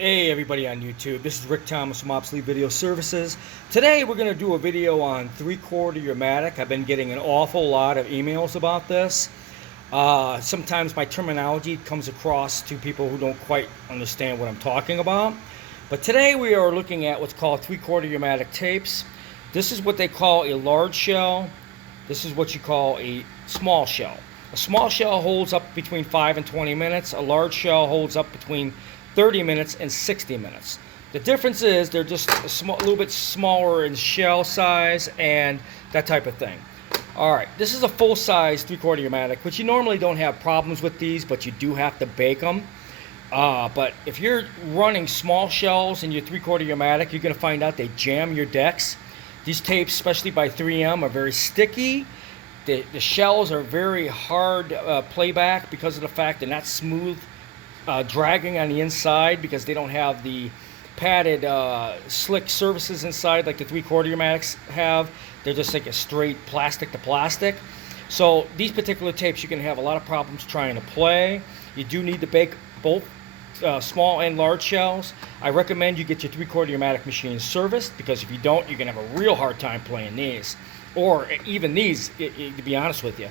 Hey everybody on YouTube, this is Rick Thomas from Obsolete Video Services. Today we're going to do a video on 3/4 Umatic. I've been getting an awful lot of emails about this. Sometimes my terminology comes across to people who don't quite understand what I'm talking about. But today we are looking at what's called 3/4 Umatic tapes. This is what they call a large shell. This is what you call a small shell. A small shell holds up between 5 and 20 minutes. A large shell holds up between 30 minutes and 60 minutes. The difference is they're just a little bit smaller in shell size and that type of thing. Alright, this is a full-size 3/4 Umatic, which you normally don't have problems with these, but you do have to bake them. But if you're running small shells in your 3/4 Umatic, you're going to find out they jam your decks. These tapes, especially by 3M, are very sticky. The shells are very hard playback because of the fact they're not smooth. Dragging on the inside because they don't have the padded slick surfaces inside like the 3/4 Umatics have. They're just like a straight plastic to plastic. So these particular tapes, you can have a lot of problems trying to play. You do need to bake both small and large shells. I recommend you get your 3/4 Umatic machine serviced, because if you don't, you're going to have a real hard time playing these, or even these, to be honest with you.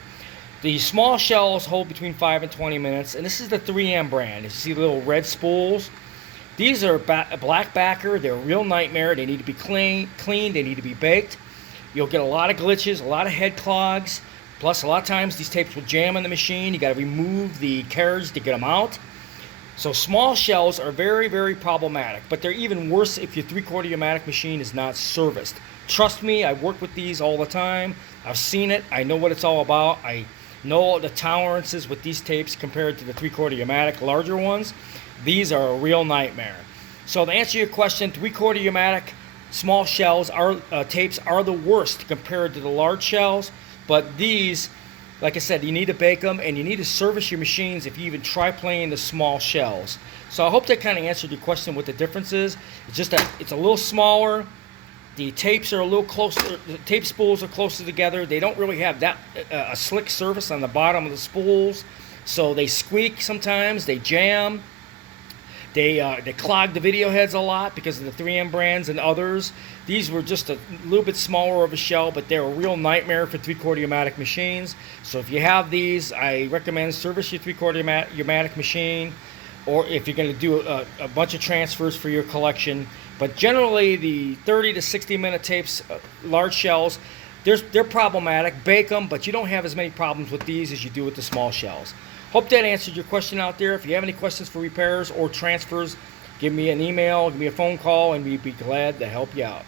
The small shells hold between 5 and 20 minutes, and this is the 3M brand. You see the little red spools? These are black backer. They're a real nightmare. They need to be cleaned. They need to be baked. You'll get a lot of glitches, a lot of head clogs. Plus, a lot of times these tapes will jam in the machine. You got to remove the carriage to get them out. So small shells are very, very problematic, but they're even worse if your 3/4 Umatic machine is not serviced. Trust me, I work with these all the time. I've seen it. I know what it's all about. I know the tolerances with these tapes compared to the 3/4 Umatic larger ones. These are a real nightmare. So to answer your question, 3/4 Umatic small shells are tapes are the worst compared to the large shells. But these, like I said, you need to bake them, and you need to service your machines if you even try playing the small shells. So I hope that kind of answered your question what the difference is. It's just that it's a little smaller. The tapes are a little closer. The tape spools are closer together. They don't really have that a slick surface on the bottom of the spools, so they squeak sometimes. They jam. They clog the video heads a lot because of the 3M brands and others. These were just a little bit smaller of a shell, but they're a real nightmare for 3/4 Umatic machines. So if you have these, I recommend service your 3/4 Umatic machine, or if you're going to do a bunch of transfers for your collection. But generally, the 30 to 60 minute tapes, large shells, they're problematic. Bake them, but you don't have as many problems with these as you do with the small shells. Hope that answered your question out there. If you have any questions for repairs or transfers, give me an email, give me a phone call, and we'd be glad to help you out.